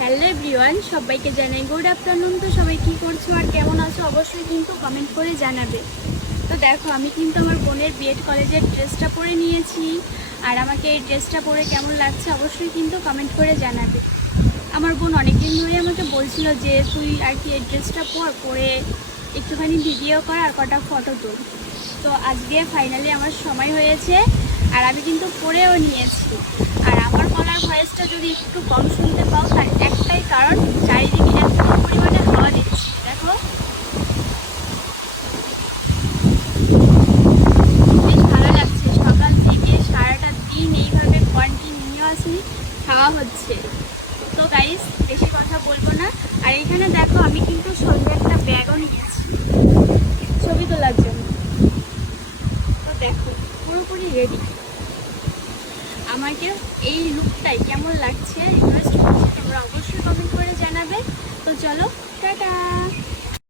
Hello everyone, সবাইকে জানাই good afternoon. তো সবাই কী করছো আর কেমন আছো অবশ্যই কিন্তু কমেন্ট করে জানাবে। তো দেখো, আমি কিন্তু আমার বোনের বিএড কলেজের ড্রেসটা পরে নিয়েছি, আর আমাকে এই ড্রেসটা পরে কেমন লাগছে অবশ্যই কিন্তু কমেন্ট করে জানাবে। আমার বোন অনেকদিন ধরে আমাকে বলছিল যে তুই আর কি এই ড্রেসটা পরে একটুখানি ভিডিও কর আর কটা ফটো তোল। তো আজকে ফাইনালি আমার সময় হয়েছে, আর আমি কিন্তু পরেও নিয়েছি। আর আমার গলার ভয়েসটা যদি একটু কম শুনতে পাও তার একটাই কারণ, চারিদিকে এত পরিমাণে হাওয়া দিচ্ছি। দেখো বেশ ভালো লাগছে, সকাল থেকে সারাটা দিন এইভাবে কন্টিনিউয়াসলি খাওয়া হচ্ছে। তো গাইস, বেশি কথা বলবো না। আর এখানে দেখো, আমি কিন্তু সঙ্গে একটা ব্যাগও নিয়েছি ছবি তোলার জন্য। তো দেখো, পুরোপুরি রেডি। আমাকে এই লুকটাই কেমন লাগছে রিকোয়েস্ট করছি, তোমরা অবশ্যই কমেন্ট করে জানাবে। তো চলো, টাটা।